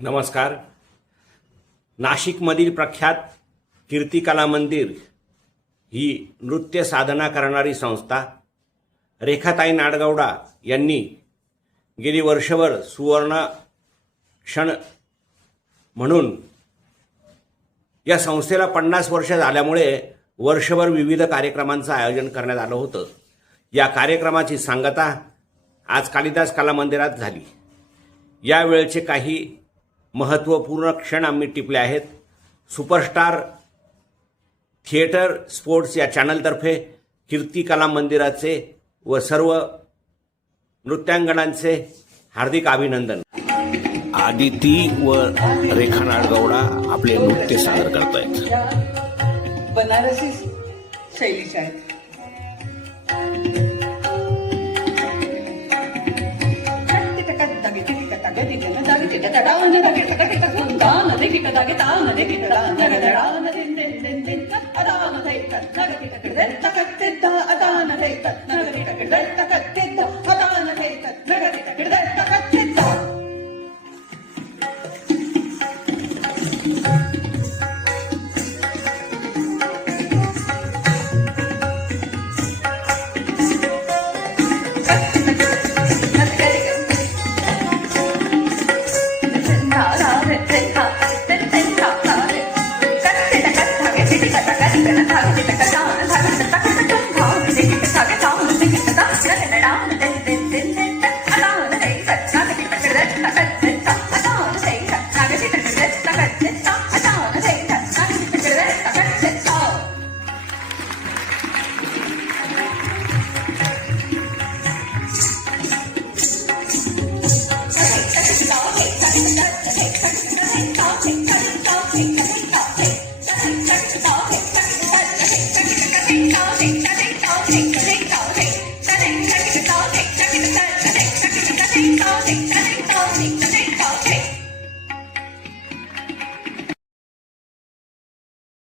नमस्कार. नाशिकमधील प्रख्यात कीर्ती कला मंदिर ही नृत्य साधना करणारी संस्था रेखाताई नाडगौडा यांनी गेली वर्षभर सुवर्ण क्षण म्हणून या संस्थेला 50 वर्ष झाल्यामुळे वर्षभर विविध कार्यक्रमांचं आयोजन करण्यात आलं होतं. या कार्यक्रमाची सांगता आज कालिदास कला मंदिरात झाली. यावेळचे काही महत्त्वपूर्ण क्षण आम्ही टिपले आहेत. सुपरस्टार थिएटर स्पोर्ट्स या चॅनलतर्फे कीर्ती कला मंदिराचे व सर्व नृत्यांगणांचे हार्दिक अभिनंदन. आदिती व रेखा नाडगौडा आपले नृत्य सादर करतायत. बनारसी शैलीच्या आहेत.